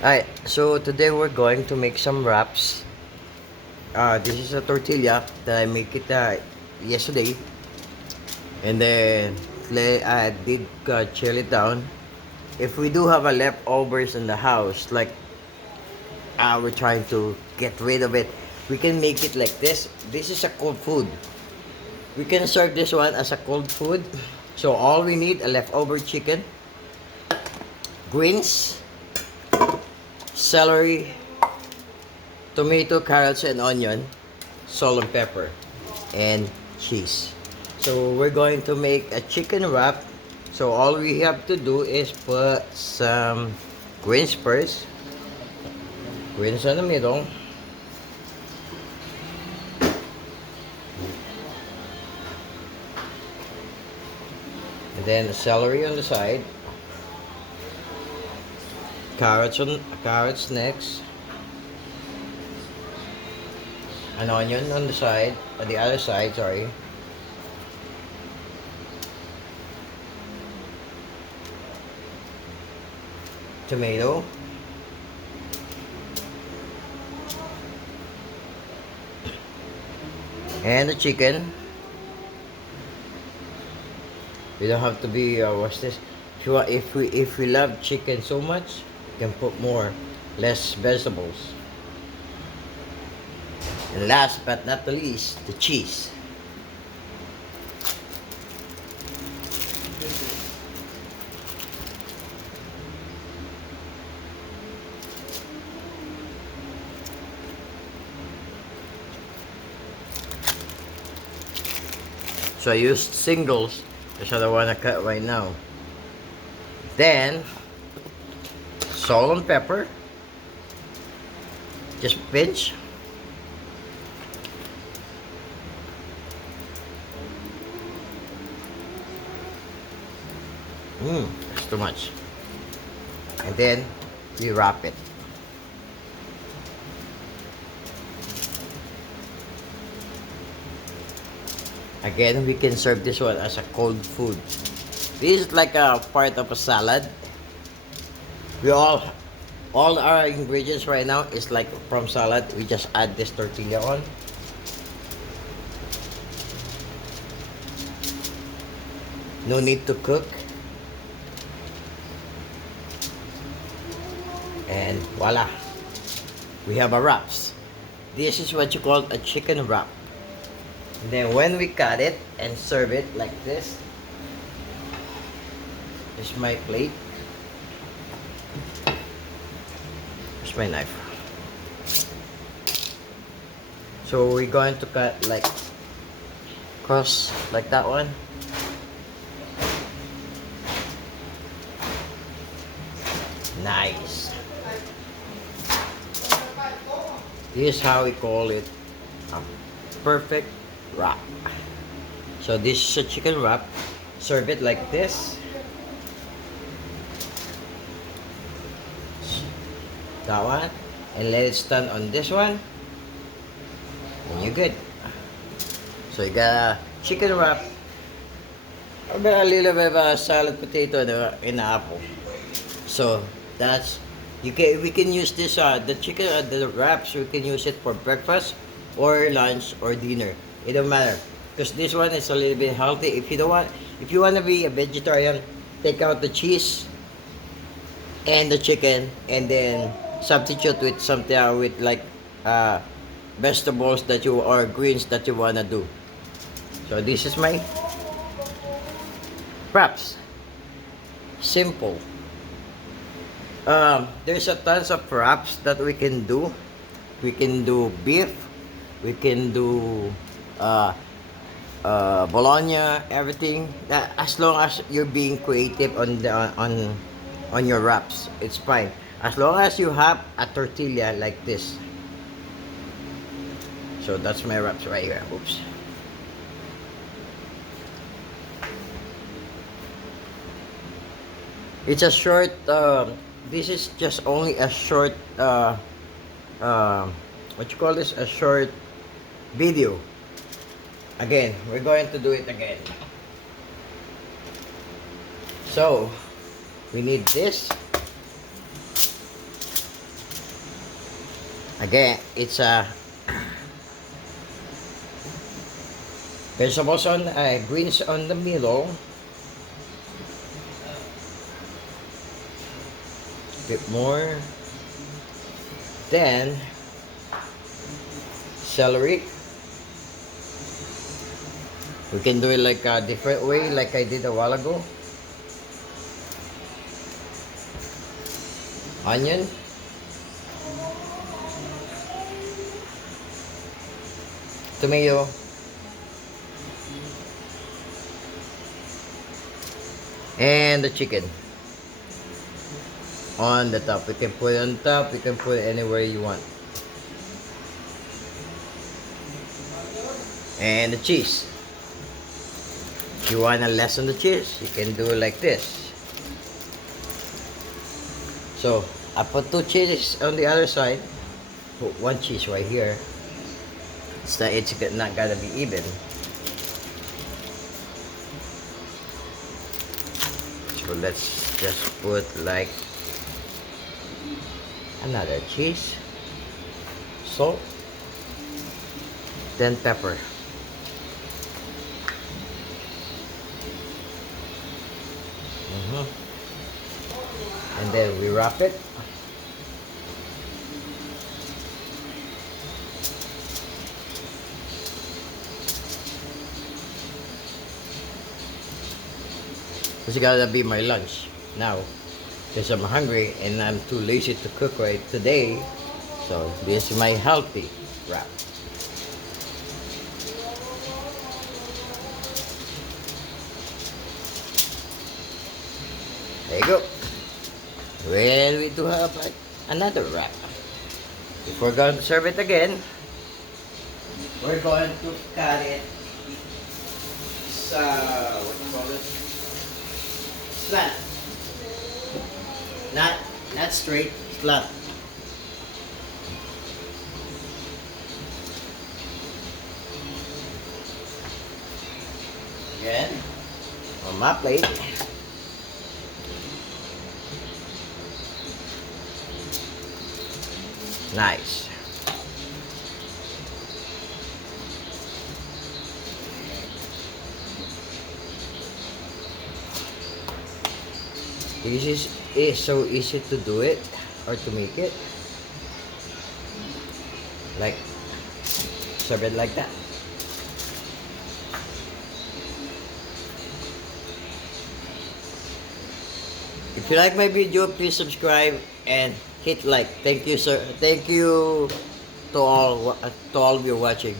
Alright, so today we're going to make some wraps. This is a tortilla that I make it yesterday, and then I did chill it down. If we do have a leftovers in the house, like we're trying to get rid of it, we can make it like this. This is a cold food. We can serve this one as a cold food. So all we need a leftover chicken, greens, celery, tomato, carrots, and onion, salt and pepper, and cheese. So we're going to make a chicken wrap. So all we have to do is put some greens first. Greens in the middle. And then celery on the side. Carrots next. An onion on the side, on the other side, sorry. Tomato. And the chicken. You don't have to be what's this? If you want, if we love chicken so much, you can put more, less vegetables. And last but not the least, the cheese. So I used singles because I don't want to cut right now. Then salt and pepper, just pinch. That's too much. And then we wrap it. Again, we can serve this one as a cold food. This is like a part of a salad. We all our ingredients right now is like from salad. We just add this tortilla on. No need to cook. And voila, we have a wraps. This is what you call a chicken wrap. And then when we cut it and serve it like this, this is my plate. Here's my knife. So we're going to cut like cross like that one. Nice. This is how we call it a perfect wrap. So this is a chicken wrap. Serve it like this. That one. And let it stand on this one. And you're good. So you got a chicken wrap. A little bit of a salad potato in the apple. So that's we can use this the chicken the wraps. We can use it for breakfast or lunch or dinner. It don't matter because this one is a little bit healthy. If you want to be a vegetarian, take out the cheese and the chicken and then substitute with something with like vegetables that you or greens that you wanna do. So this is my wraps. Simple. There's a tons of wraps that we can do. We can do beef. We can do bologna, everything. As long as you're being creative on your wraps, it's fine. As long as you have a tortilla like this. So that's my wraps right here. Oops. It's a short. This is just only a short. What you call this? A short video. Again, we're going to do it again. So we need this. Again, it's vegetables on greens on the middle. Bit more. Then celery. We can do it like a different way, like I did a while ago. Onion. Tomato. And the chicken. On the top. We can put it on top. We can put it anywhere you want. And the cheese. If you want to lessen the cheese, you can do it like this. So, I put 2 cheeses on the other side. Put 1 cheese right here. It's not gonna be even. So let's just put like another cheese, salt, then pepper. And then we wrap it. This is gotta be my lunch now because I'm hungry and I'm too lazy to cook right today. So this is my healthy wrap. There you go. Well, we do have another wrap. If we're going to serve it again, we're going to cut it. What do you call it? Slant. Not straight, slant. Again, on my plate. Nice. This is so easy to do it or to make it. Like, serve it like that. If you like my video, please subscribe and hit like. Thank you, sir. Thank you to all of you watching.